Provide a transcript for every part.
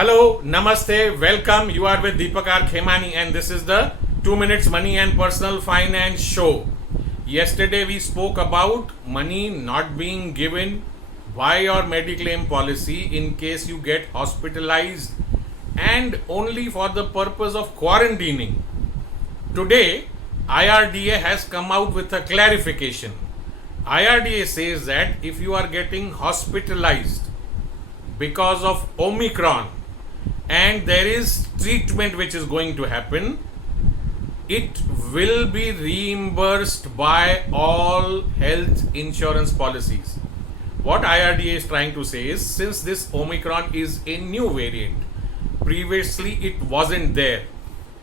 Hello, Namaste, welcome. You are with Deepak R. Khemani and this is the 2 Minutes Money and Personal Finance Show. Yesterday we spoke about money not being given by your Mediclaim policy in case you get hospitalized and only for the purpose of quarantining. Today, IRDA has come out with a clarification. IRDA says that if you are getting hospitalized because of Omicron and there is treatment which is going to happen, it will be reimbursed by all health insurance policies. What IRDA is trying to say is, since this Omicron is a new variant, previously it wasn't there,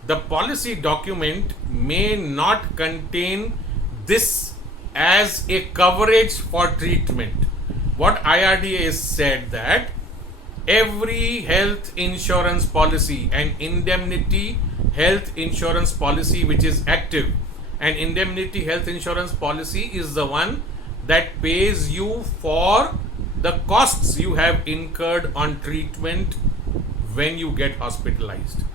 the policy document may not contain this as a coverage for treatment. What IRDA has said that every health insurance policy and indemnity health insurance policy which is active, and indemnity health insurance policy is the one that pays you for the costs you have incurred on treatment when you get hospitalized.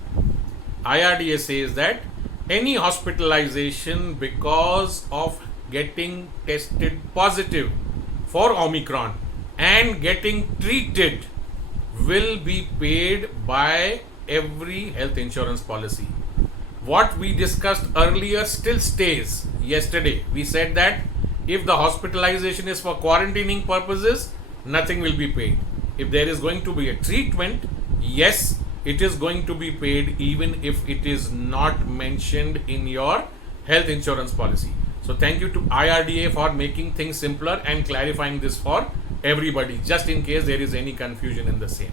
IRDA says that any hospitalization because of getting tested positive for Omicron and getting treated will be paid by every health insurance policy. What we discussed earlier still stays. Yesterday we said that if the hospitalization is for quarantining purposes, nothing will be paid. If there is going to be a treatment, yes, it is going to be paid even if it is not mentioned in your health insurance policy. So thank you to IRDA for making things simpler and clarifying this for everybody, just in case there is any confusion in the same.